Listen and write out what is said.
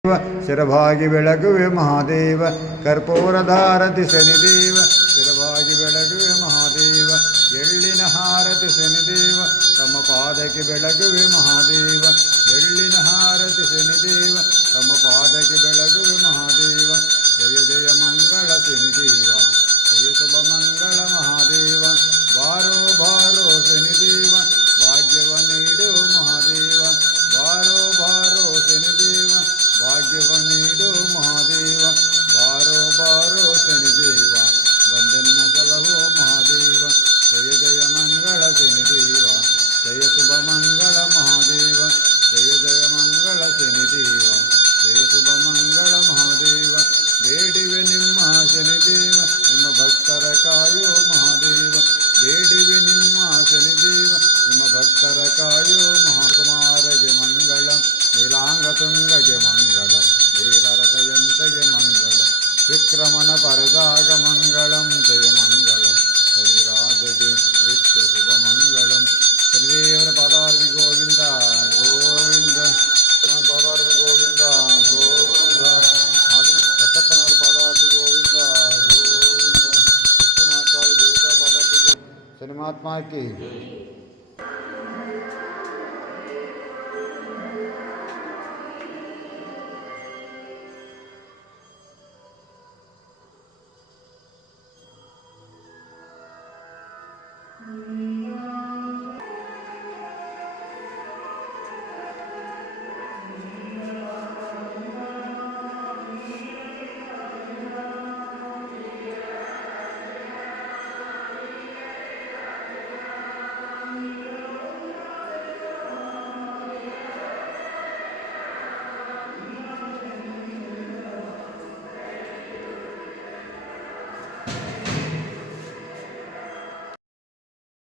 ಶಿರಭಾಗಿ ಬೆಳಗುವೆ ಮಹಾದೇವ ಕರ್ಪೂರಧಾರತಿ ಶನಿದೇವ ಶಿರಭಾಗಿ ಬೆಳಗುವೆ ಮಹಾದೇವ ಎಳ್ಳಿನ ಹಾರತಿ ಶನಿದೇವ ತಮ್ಮ ಪಾದಕ್ಕೆ ಬೆಳಗುವೆ ಮಹಾದೇವ ಎಳ್ಳಿನ ಹಾರತಿ ಶನಿದೇವ ತಮ್ಮ ಪಾದಕ್ಕೆ ಬೆಳಗುವೆ ಮಹಾದೇವ ಜಯ ಜಯ ಮಂಗಳ ಶನಿದೇವ ಜಯ ಶುಭ ಮಂಗಳ ಮಹಾದೇವ ಬಾರೋ ಬಾರೋ ಶನಿದೇವ ಭಾಗ್ಯವ ನೀಡು ಮಹಾದೇವ ಬಾರೋ ಬಾರೋ ಶನಿದೇವ ಭಾಗ್ಯವ ನೀಡು ಮಹಾದೇವ ಬಾರೋ ಬಾರೋ ಶನಿದೇವ ಬಂದೆನ್ನ ಸಲಹೋ ಮಹಾದೇವ ಜಯ ಜಯ ಮಂಗಳ ಶನಿದೇವ ಜಯ ಶುಭ ಮಂಗಳ ಮಹಾದೇವ ಜಯ ಜಯ ಮಂಗಳ ಶನಿದೇವ ಜಯ ಶುಭ ಮಂಗಳ ಮಹಾದೇವ ಬೇಡಿವೆ ನಿಮ್ಮ ಶನಿದೇವ ನಿಮ್ಮ ಭಕ್ತರ ಕಾಯೋ ಮಹಾದೇವ ಬೇಡಿವೆ ನಿಮ್ಮ ಶನಿದೇವ ನಿಮ್ಮ ಭಕ್ತರ ಕಾಯೋ ಮಹಾಕುಮಾರಗೆ ಮಂಗಳ ನೀಲಾಂಗತುಂಗಗೆ ಮಂಗಳ ನೀಲರಥಯಂತೆಗೆ ಮಂಗಳ ವಿಕ್ರಮಣ ಪರದಾಗ ಮಂಗಳಂ ಜಯ ಮಂಗಳಂ ಶನಿರಾಜಗೆ ನಿತ್ಯ ಶುಭ ಮಂಗಳಂ ಶನಿದೇವರ ಪದಾರ್ಥ ಗೋವಿಂದ ಗೋವಿಂದ ಪದಾರ್ಥ ಗೋವಿಂದ ಗೋವಿಂದ ದತ್ತಪ್ಪನವರ ಪದಾರ್ಥ ಗೋವಿಂದ ಗೋವಿಂದ ವಿಷ್ಣುಮಾತಾಳು ದೇವತಾ ಪದಾರ್ಥ ಶನಿಮಾತ್ಮ ಕಿ